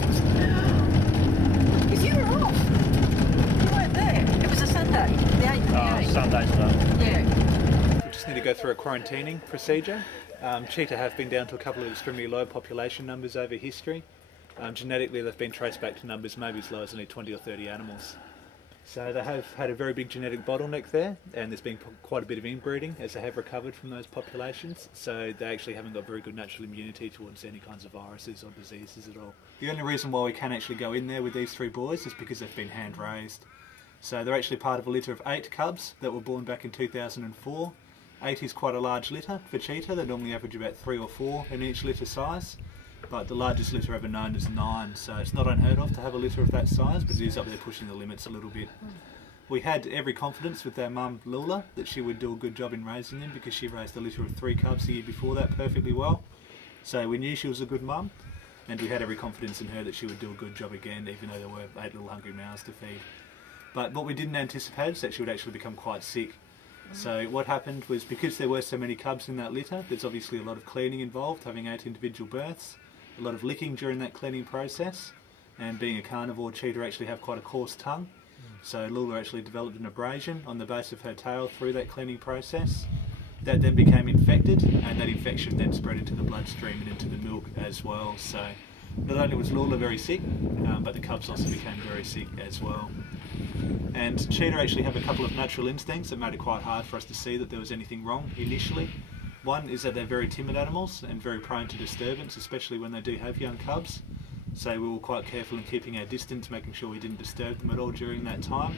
Because you were off. You weren't there. It was a Sunday. The 8th of the 8th. Sunday's that. Yeah. We just need to go through a quarantining procedure. Cheetah have been down to a couple of extremely low population numbers over history. Genetically, they've been traced back to numbers maybe as low as only 20 or 30 animals. So they have had a very big genetic bottleneck there, and there's been quite a bit of inbreeding as they have recovered from those populations. So they actually haven't got very good natural immunity towards any kinds of viruses or diseases at all. The only reason why we can actually go in there with these 3 boys is because they've been hand raised. So they're actually part of a litter of 8 cubs that were born back in 2004. 8 is quite a large litter for cheetah. They normally average about 3 or 4 in each litter size. But the largest litter ever known is 9, so it's not unheard of to have a litter of that size, but it is up there pushing the limits a little bit. We had every confidence with our mum Lula that she would do a good job in raising them, because she raised a litter of 3 cubs the year before that perfectly well. So we knew she was a good mum, and we had every confidence in her that she would do a good job again, even though there were 8 little hungry mouths to feed. But what we didn't anticipate is that she would actually become quite sick. So what happened was, because there were so many cubs in that litter, there's obviously a lot of cleaning involved, having 8 individual births. A lot of licking during that cleaning process, and being a carnivore, cheetah actually have quite a coarse tongue. So Lula actually developed an abrasion on the base of her tail through that cleaning process. That then became infected, and that infection then spread into the bloodstream and into the milk as well. So not only was Lula very sick, but the cubs also became very sick as well. And cheetah actually have a couple of natural instincts that made it quite hard for us to see that there was anything wrong initially. One is that they're very timid animals and very prone to disturbance, especially when they do have young cubs. So we were quite careful in keeping our distance, making sure we didn't disturb them at all during that time.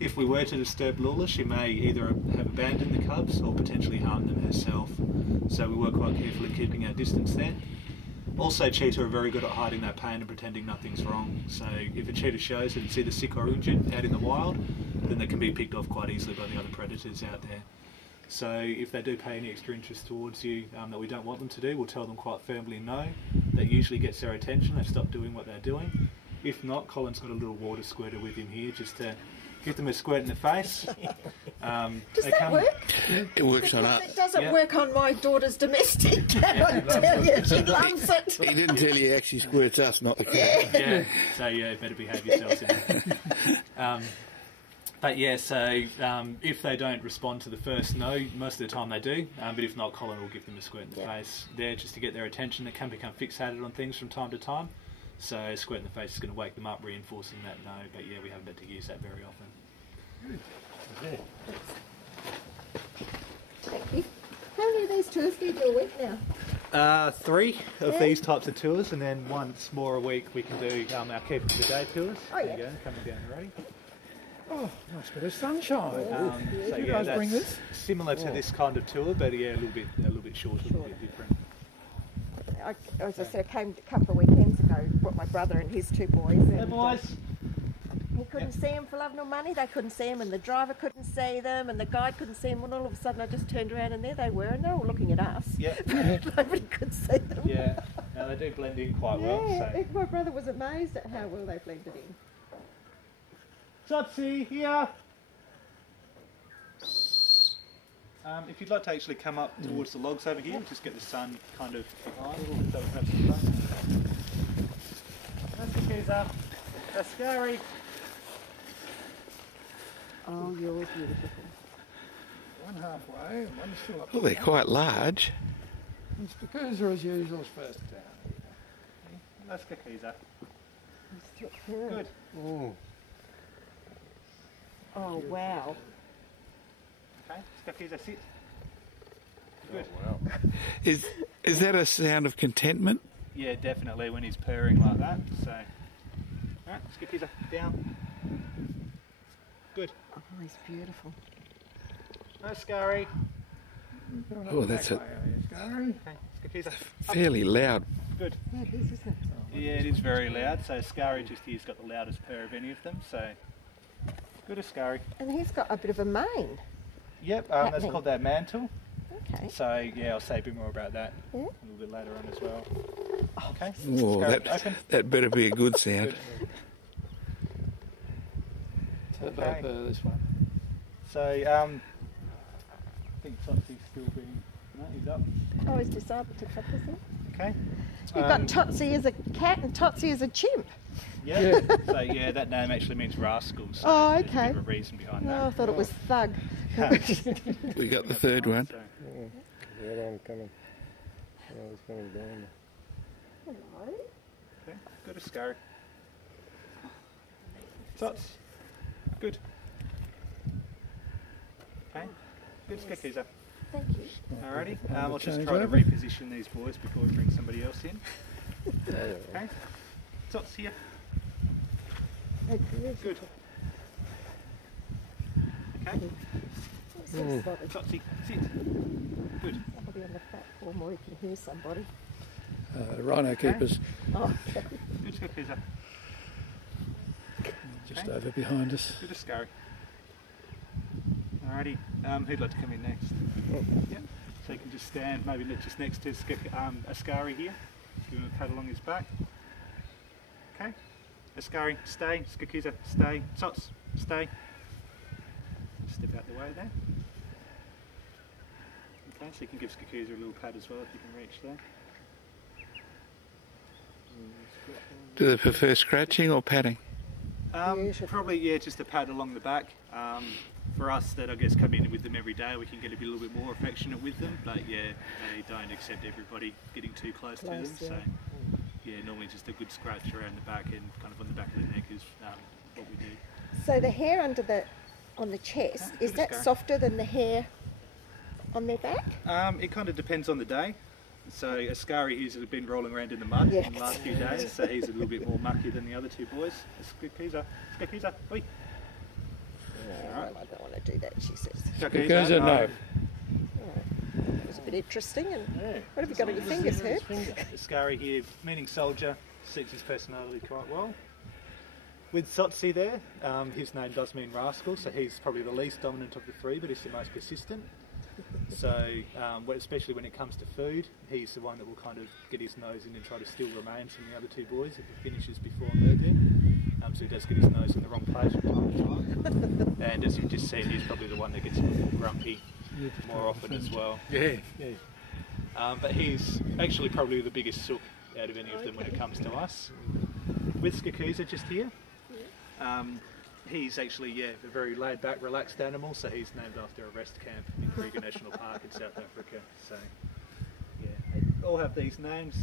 If we were to disturb Lula, she may either have abandoned the cubs or potentially harm them herself. So we were quite careful in keeping our distance there. Also, cheetah are very good at hiding their pain and pretending nothing's wrong. So if a cheetah shows that it's either sick or injured out in the wild, then they can be picked off quite easily by the other predators out there. So if they do pay any extra interest towards you that we don't want them to do, we'll tell them quite firmly no. That usually gets their attention, they stop doing what they're doing. If not, Colin's got a little water squirter with him here just to give them a squirt in the face. Does that work? It works on us. It doesn't work on my daughter's domestic cat, I tell you. She loves it. He didn't tell you he actually squirts us, not the cat. Yeah, so yeah, better behave yourselves in there. But yeah, so if they don't respond to the first no, most of the time they do, but if not, Colin will give them a squirt in the face there just to get their attention. They can become fixated on things from time to time, so a squirt in the face is going to wake them up, reinforcing that no, but yeah, we haven't had to use that very often. Thank you. How many of these tours do you do a week now? 3 of these types of tours, and then once more a week we can do our Keep of the Day tours. Oh, yeah. There you go, coming down already. Oh, nice bit of sunshine. So you yeah, guys that's bring this? similar to this kind of tour, but yeah, a little bit shorter, a little bit different. As I said, I came a couple of weekends ago, brought my brother and his 2 boys. And, Hey boys! he couldn't see them for love nor money. They couldn't see them, and the driver couldn't see them, and the guide couldn't see them. And all of a sudden, I just turned around, and there they were, and they were all looking at us. Yeah. Nobody could see them. Yeah, now they do blend in quite well. So. My brother was amazed at how well they blended in. Totsi, here! If you'd like to actually come up towards the logs over here, just get the sun kind of behind a little bit so we can have some fun. That's the Kiza. That's scary. Oh, you're beautiful. One halfway and one still up. Well, they're quite large. Mr. Cooser, as usual, is first down. That's the Kiza. Good. Good. Oh. Oh, wow. Okay, Skakiza, sit. Good. Oh, wow. Is that a sound of contentment? Yeah, definitely when he's purring like that. So, alright, Skakiza, down. Good. Oh, he's beautiful. No scary. Oh, that's a Okay, Skakiza. fairly loud. Good. Yeah, it is, isn't it? Yeah, it is very loud. So Scary just here's got the loudest purr of any of them. So, good as Scary. And he's got a bit of a mane. Yep, that's called that mantle. Okay. So yeah, I'll say a bit more about that Yeah. a little bit later on as well. Okay. Oh, Scary, open. that better be a good sound. Turbo burr, this one. So I think Topsy's still being. No, he's up. Oh, he's decided to top, is he? Okay. You've got Totsy as a cat and Totsy as a chimp. Yeah. So yeah, that name actually means rascal. So Oh, there's a okay. bit of a reason behind No, I that. thought it was thug. We got the third one. So, The other one coming. Yeah, he's coming down. Hello. okay, good as scary. Tots. Good. Okay. Good Skakusa. Thank you. Alrighty. I'll just change try to over. reposition these boys before we bring somebody else in. Okay. Tots here. Good. Okay. Totsy, sit. Good. Somebody on the platform or you can hear somebody. Rhino keepers Oh, okay. Good Skakusa. just over behind us. Good as scary. Alrighty. Who'd like to come in next? Yeah. So you can just stand, maybe just next to Ascari here. Give him a pat along his back. Okay. Ascari, stay. Skakusa, stay. Tots, stay. Step out the way there. Okay, so you can give Skakusa a little pat as well if you can reach there. Do they prefer scratching or patting? Probably, yeah, just a pat along the back. For us that I guess come in with them every day, we can get a little bit more affectionate with them, but yeah, they don't accept everybody getting too close to them, yeah. so yeah, normally just a good scratch around the back and kind of on the back of the neck is what we do. So the hair on the chest, is good that as softer than the hair on their back? It kind of depends on the day. So Ascari he's been rolling around in the mud in the last few days, so he's a little bit more mucky than the other two boys. Skakusa, oi. Well, I don't want to do that, she says. Skakusa, no. It was a bit interesting. And what have you got on your fingers, Herb? Ascari here, meaning soldier, suits his personality quite well. With Totsy there, his name does mean rascal, so he's probably the least dominant of the three, but he's the most persistent. So, especially when it comes to food, he's the one that will kind of get his nose in and try to steal remains from the other two boys if he finishes before they do. So he does get his nose in the wrong place from time to time. And as you've just seen, he's probably the one that gets a bit more grumpy more often as well. Yeah. But he's actually probably the biggest sook out of any of them when it comes to us. With Skakusa just here, he's actually, a very laid-back, relaxed animal, so he's named after a rest camp in Kruger National Park in South Africa. So, yeah, they all have these names,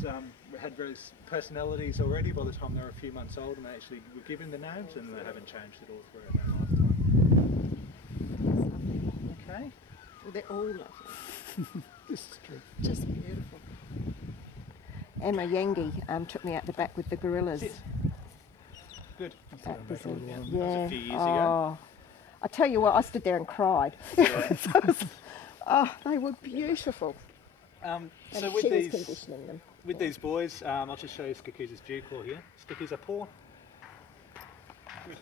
had various personalities already by the time they were a few months old, and they actually were given the names, and they haven't changed at all throughout their lifetime. Okay. Well, they're all lovely. This is true. Just beautiful. Emma Yengi took me out the back with the gorillas. Sit. Good. That was a, That was yeah. a few years ago. Oh, I tell you what, I stood there and cried. Oh, they were beautiful. So And with she was these, conditioning them. with these boys, I'll just show you Skakusa's dew claw here. Skakusa paw. Good.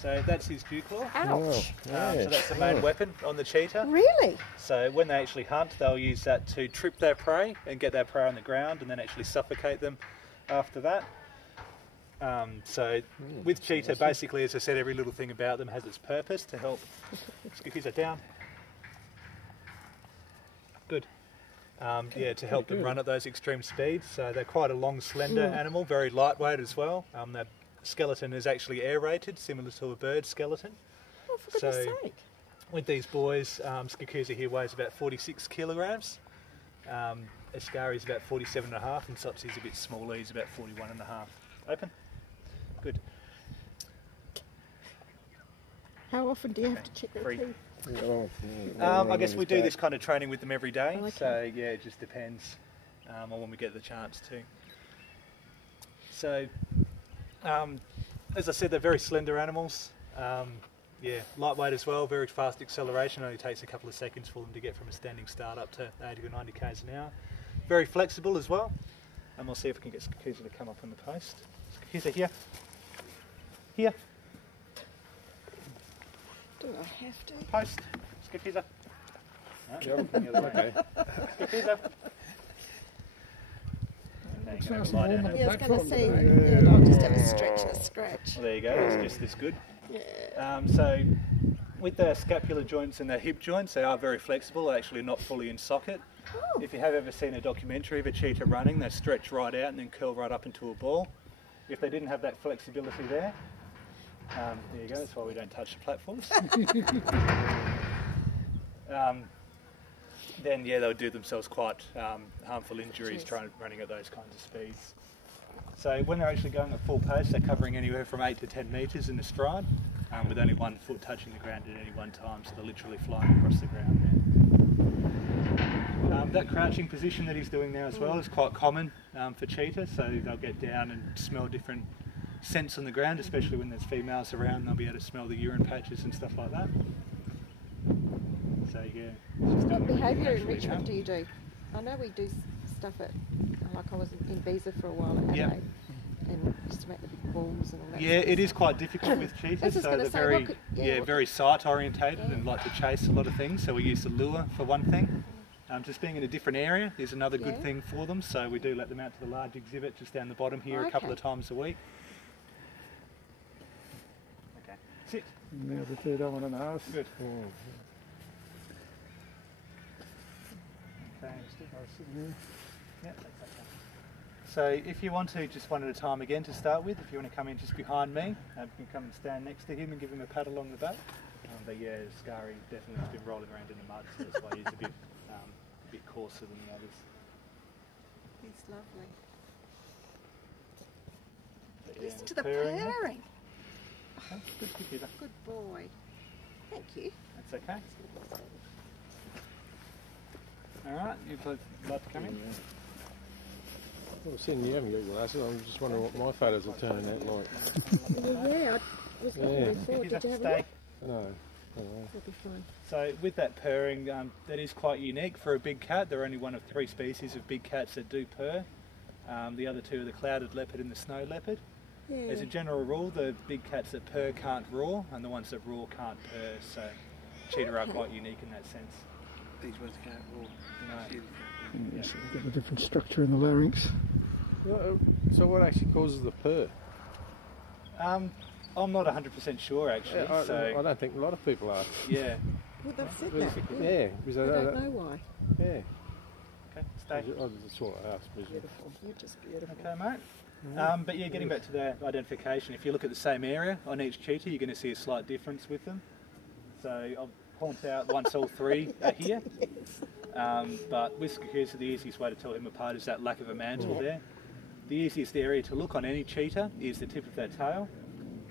So that's his dew claw. Ouch. So that's the main weapon on the cheetah. Really? So when they actually hunt, they'll use that to trip their prey and get their prey on the ground and then actually suffocate them after that. So with cheetah, basically, as I said, every little thing about them has its purpose to help. Skakusa down. Good. To help them run at those extreme speeds. So they're quite a long, slender animal, very lightweight as well. Their skeleton is actually aerated, similar to a bird skeleton. Oh, for goodness sake. With these boys, Skakusa here weighs about 46 kilograms. Ascari is about 47.5, and Totsy's a bit smaller, he's about 41.5. Open. Good. How often do you have to check their Free. teeth? I guess we do this kind of training with them every day, Okay. so yeah, it just depends on when we get the chance to. So, as I said, they're very slender animals. Lightweight as well, very fast acceleration, only takes a couple of seconds for them to get from a standing start up to 80 or 90 k's an hour. Very flexible as well, and we'll see if we can get Skakusa to come up on the post. Skakusa here. Here. Do I have to? Post. Skakusa. No, the other way. Skakusa. Looks nice and warm on the Yeah, I was going to platform say, today. I'll just have a stretch and a scratch. Well, there you go, it's just as good. Yeah. So with their scapular joints and their hip joints, they are very flexible, they're actually not fully in socket. Oh. If you have ever seen a documentary of a cheetah running, they stretch right out and then curl right up into a ball. If they didn't have that flexibility there, there you go, that's why we don't touch the platforms. Then yeah, they would do themselves quite harmful injuries running at those kinds of speeds. So when they're actually going at full pace, they're covering anywhere from 8 to 10 metres in a stride, with only one foot touching the ground at any one time, so they're literally flying across the ground there. That crouching position that he's doing now as well is quite common for cheetah, so they'll get down and smell different scents on the ground, especially when there's females around. They'll be able to smell the urine patches and stuff like that. So yeah, it's just What doing behaviour naturally enrichment now. do you do? I know we do stuff at, like I was in Visa for a while at Yep. Adelaide, and used to make the big balls and all that. Yeah, sort of it is stuff. quite difficult with I cheetahs, was just so gonna they're say, very, what could- very sight orientated and like to chase a lot of things. So we use the lure for one thing. Just being in a different area is another good Yeah. thing for them. So we do let them out to the large exhibit just down the bottom here a couple Okay. of times a week. Okay, sit. Now the third on and a half. Good. Mm. Okay, yeah, that's okay. So if you want to, just one at a time again to start with, if you want to come in just behind me, you can come and stand next to him and give him a pat along the back. But yeah, Scary definitely has been rolling around in the mud, so that's why he's a bit coarser than the others. It's lovely. But yeah, Listen to the purring. purring. Okay, good to hear that. Good boy. Thank you. That's okay. Alright, you'd like to come in? Well, seeing you haven't got glasses, I'm just wondering what my photos are turning out like. Well, yeah, I was looking Yeah. before. If you Did have you to have a stay. look? No. It'll be fine. So with that purring, that is quite unique for a big cat. They're only one of 3 species of big cats that do purr. The other 2 are the clouded leopard and the snow leopard. Yeah. As a general rule, the big cats that purr can't roar, and the ones that roar can't purr, so cheetah are quite unique in that sense. These ones can't roar. No. Yes, we've got a different structure in the larynx. So what actually causes the purr? I'm not 100% sure actually, I so don't think a lot of people are. yeah. Well, they've said that. Yeah, because I don't know why. Yeah. Okay, stay. I just want to ask. Because Beautiful. You're just beautiful. Okay, mate. But yeah, getting back to the identification, if you look at the same area on each cheetah, you're going to see a slight difference with them. So I'll point out once all 3 are here. But with Skakusa, the easiest way to tell him apart is that lack of a mantle there. The easiest area to look on any cheetah is the tip of their tail.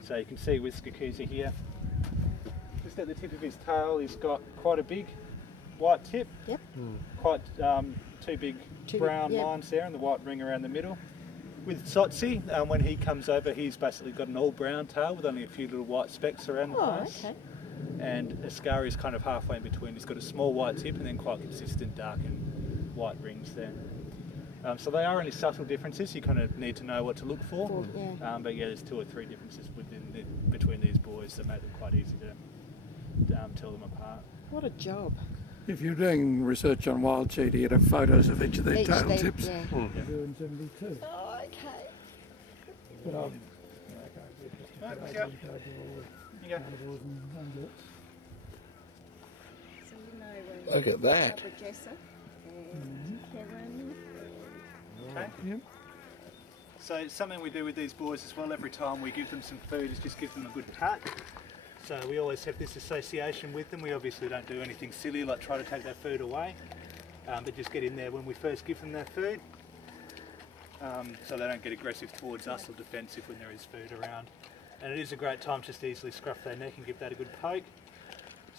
So you can see with Skakusa here, just at the tip of his tail, he's got quite a big white tip. Yep. Quite 2 big brown yeah. lines there and the white ring around the middle. With Sotsi, when he comes over, he's basically got an all brown tail with only a few little white specks around the place. Okay. And Ascari is kind of halfway in between. He's got a small white tip and then quite consistent dark and white rings there. So they are only subtle differences. You kind of need to know what to look for. Yeah. But yeah, there's 2 or 3 differences between these boys that make them quite easy to tell them apart. What a job. If you're doing research on wild cheetah, you'd have photos of each of their tail Each tips. Yeah. Doing 72. Oh, okay. But Right, let's go. You go. So you know when Look at that. Barbara Jessup and Karen. Okay. Yep. So something we do with these boys as well every time we give them some food is just give them a good pat. So we always have this association with them. We obviously don't do anything silly like try to take their food away, but just get in there when we first give them their food, so they don't get aggressive towards us or defensive when there is food around. And it is a great time just to easily scruff their neck and give that a good poke.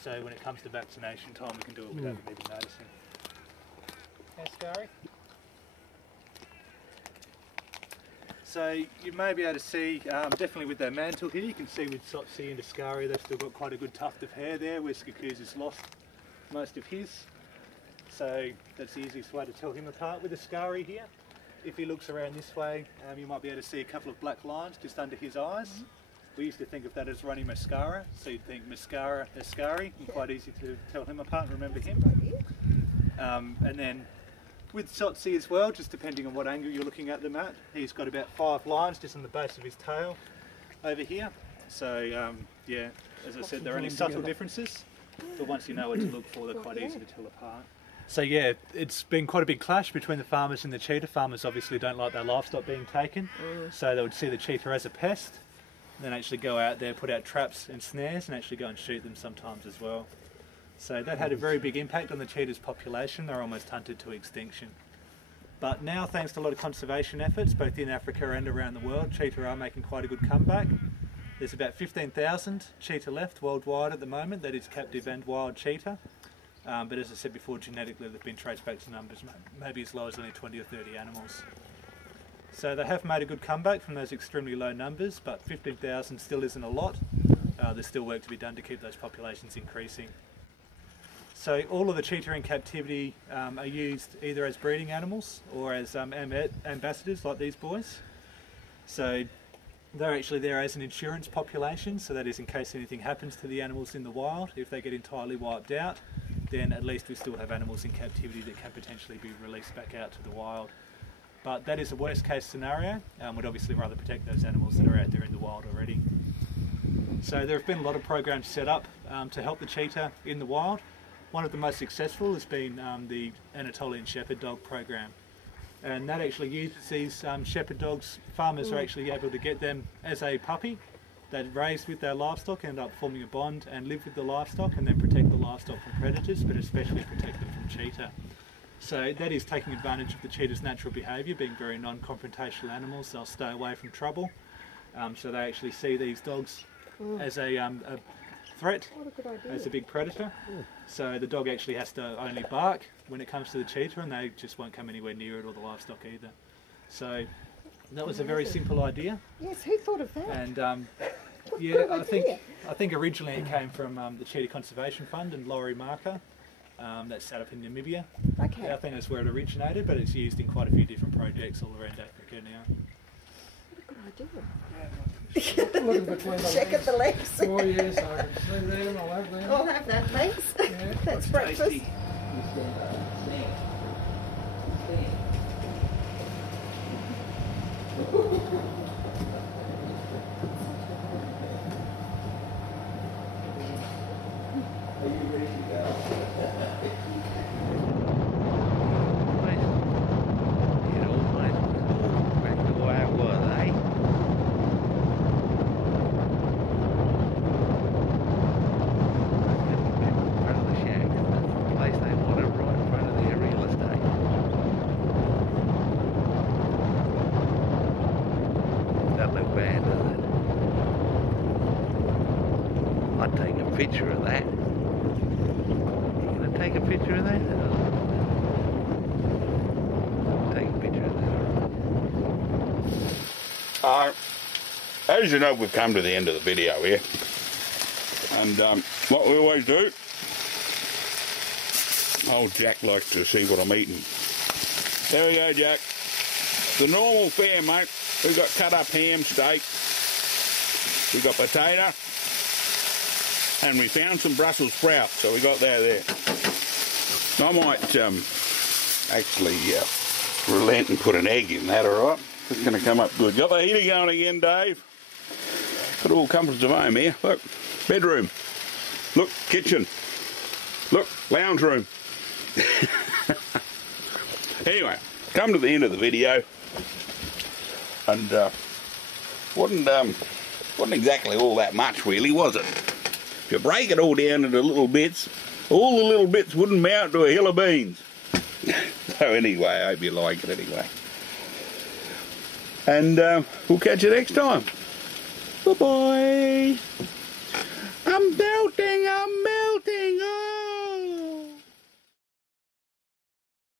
So when it comes to vaccination time, we can do it without them even noticing. Hey, Scary. So you may be able to see, definitely with their mantle here, you can see with Sotsi and Ascari, they've still got quite a good tuft of hair there, where Skakusa's lost most of his. So that's the easiest way to tell him apart with Ascari here. If he looks around this way, you might be able to see a couple of black lines just under his eyes. We used to think of that as runny mascara, so you'd think mascara, Ascari, and quite easy to tell him apart and remember him. And then with Sotsi as well, just depending on what angle you're looking at them at, he's got about 5 lines just on the base of his tail over here. So yeah, as I said, there are only subtle differences, but once you know what to look for, they're quite easy to tell apart. So yeah, it's been quite a big clash between the farmers and the cheetah. Farmers obviously don't like their livestock being taken, so they would see the cheetah as a pest, and then actually go out there, put out traps and snares, and actually go and shoot them sometimes as well. So that had a very big impact on the cheetah's population. They're almost hunted to extinction. But now, thanks to a lot of conservation efforts, both in Africa and around the world, cheetah are making quite a good comeback. There's about 15,000 cheetah left worldwide at the moment, that is captive and wild cheetah. But as I said before, genetically they've been traced back to numbers maybe as low as only 20 or 30 animals. So they have made a good comeback from those extremely low numbers, but 15,000 still isn't a lot. There's still work to be done to keep those populations increasing. So all of the cheetah in captivity are used either as breeding animals or as ambassadors like these boys. So they're actually there as an insurance population, so that is in case anything happens to the animals in the wild. If they get entirely wiped out, then at least we still have animals in captivity that can potentially be released back out to the wild. But that is a worst case scenario. We'd obviously rather protect those animals that are out there in the wild already. So there have been a lot of programs set up to help the cheetah in the wild. One of the most successful has been the Anatolian Shepherd Dog program. And that actually uses these shepherd dogs. Farmers are actually able to get them as a puppy. They're raised with their livestock, end up forming a bond and live with the livestock, and then protect the livestock from predators, but especially protect them from cheetah. So that is taking advantage of the cheetah's natural behaviour, being very non-confrontational animals. They'll stay away from trouble. So they actually see these dogs as a threat, as a big predator. So the dog actually has to only bark when it comes to the cheetah, and they just won't come anywhere near it or the livestock either. So that was a very simple idea. Yes, who thought of that? And yeah, I think originally it came from the Cheetah Conservation Fund and Laurie Marker. That's set up in Namibia. Okay. I think that's where it originated, but it's used in quite a few different projects all around Africa now. What a good idea. Looking between the Check at the legs. Oh yes, I can see them. I'll have them. I'll have that, thanks. Yeah. That's breakfast. I'd take a picture of that. You gonna take a picture of that? Take a picture of that. As you know, we've come to the end of the video here. And what we always do, old Jack likes to see what I'm eating. There we go, Jack. The normal fare, mate. We've got cut up ham, steak. We've got potato. And we found some Brussels sprouts, so we got that there. I might actually relent and put an egg in that, alright? It's going to come up good. Got the heater going again, Dave. Got all comforts of home here. Look, bedroom. Look, kitchen. Look, lounge room. Anyway, come to the end of the video. And wasn't exactly all that much, really, was it? If you break it all down into little bits, all the little bits wouldn't mount to a hill of beans. So anyway, I hope you like it anyway. And we'll catch you next time. Bye-bye. I'm done.